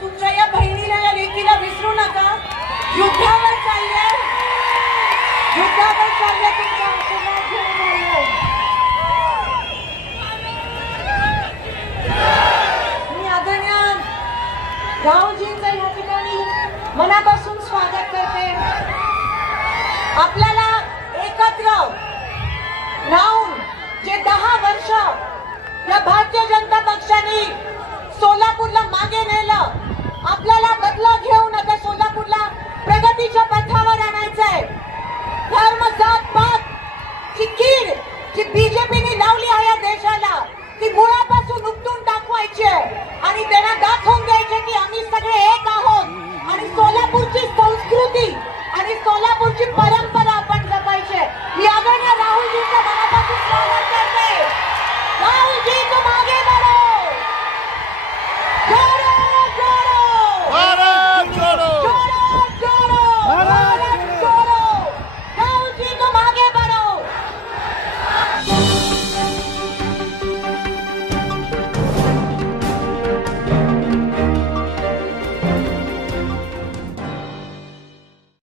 तुमच्या या बहिणीला या लेकीला विसरू नका. युद्धावर चालले तुमच्या आशीर्वाद घेऊन राहिले. मी आदरणीय राहुलजींचं या ठिकाणी मनापासून स्वागत करते. आपल्याला एकत्र राहून जे 10 वर्ष या भारतीय जनता पक्षाने सोलापूरला मागे नेलं, आपल्याला बदला घेऊन आता सोलापूरला प्रगतीच्या पथावर आणायचंय. धर्म जात पात ची कीड जी बीजेपीने लावली आहे या देशाला, ती मुळापासून उपटून टाकवायची आणि त्यांना दाखवून द्यायचे की आम्ही सगळे एक आहोत आणि सोलापूरची संस्कृती आणि सोलापूरची परंपरा आपण जपायची. मी आदरणीय राहुलजींचं मनापासून स्वागत करते. राहुलजी तुम आगे बढ़ो. जोड़ो जोड़ो भारत जोड़ो, जोड़ो जोड़ो भारत जोड़ो. राहुलजी तुम आगे बढ़ो.